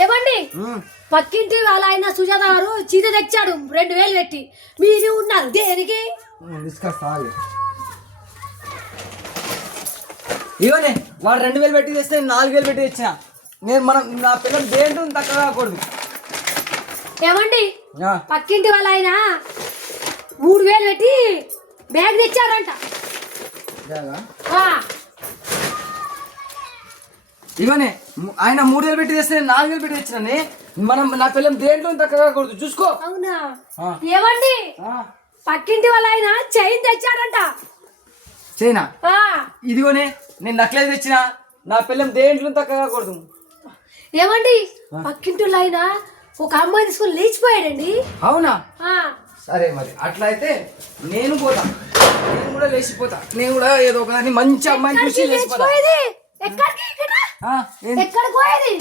ఏమండి పక్కింటి వాళ్ళ ఆయన సుజాత గారు చీత తెచ్చాడు 2000 పెట్టి. మీరు ఉన్నారు దేనికి? ఇవనే వాడు 2000 పెట్టి తెస్తే 4000 పెట్టి తెచ్చిన. నేను నా పిల్లలు దేంట్లో తక్కువ కాకూడదు. ఏమండి పక్కింటి వాళ్ళ ఆయన 3000 పెట్టి బ్యాగ్ తెచ్చారంట. ఇవనే ఆయన 3000 పెట్టి తెస్తే 4000 పెట్టి తెచ్చిన. నా పిల్లలు దేంట్లో తక్కువ కాకూడదు చూసుకో. అవునా? ఏమండి పక్కింటి వాళ్ళ ఆయన చైన్ తెచ్చాడంట. చైనా ఇదిగోనే నేను నక్లెస్ తెచ్చిన. నా పిల్లలు దేంట్లో తక్కువ కాకూడదు. ఏమండి పక్కింటి వాళ్ళ ఆయన ఒక అమ్మాయి తీసుకొని లేచిపోయాడండి. అవునా? సరే మరి అట్లా అయితే నేను పోతా. నేను కూడా లేచిపోతా. నేను కూడా ఏదో ఒకదాన్ని మంచి అమ్మాయిని చూసి లేచిపోతా. ఎక్కడికి? ఎక్కడికి పోయేది?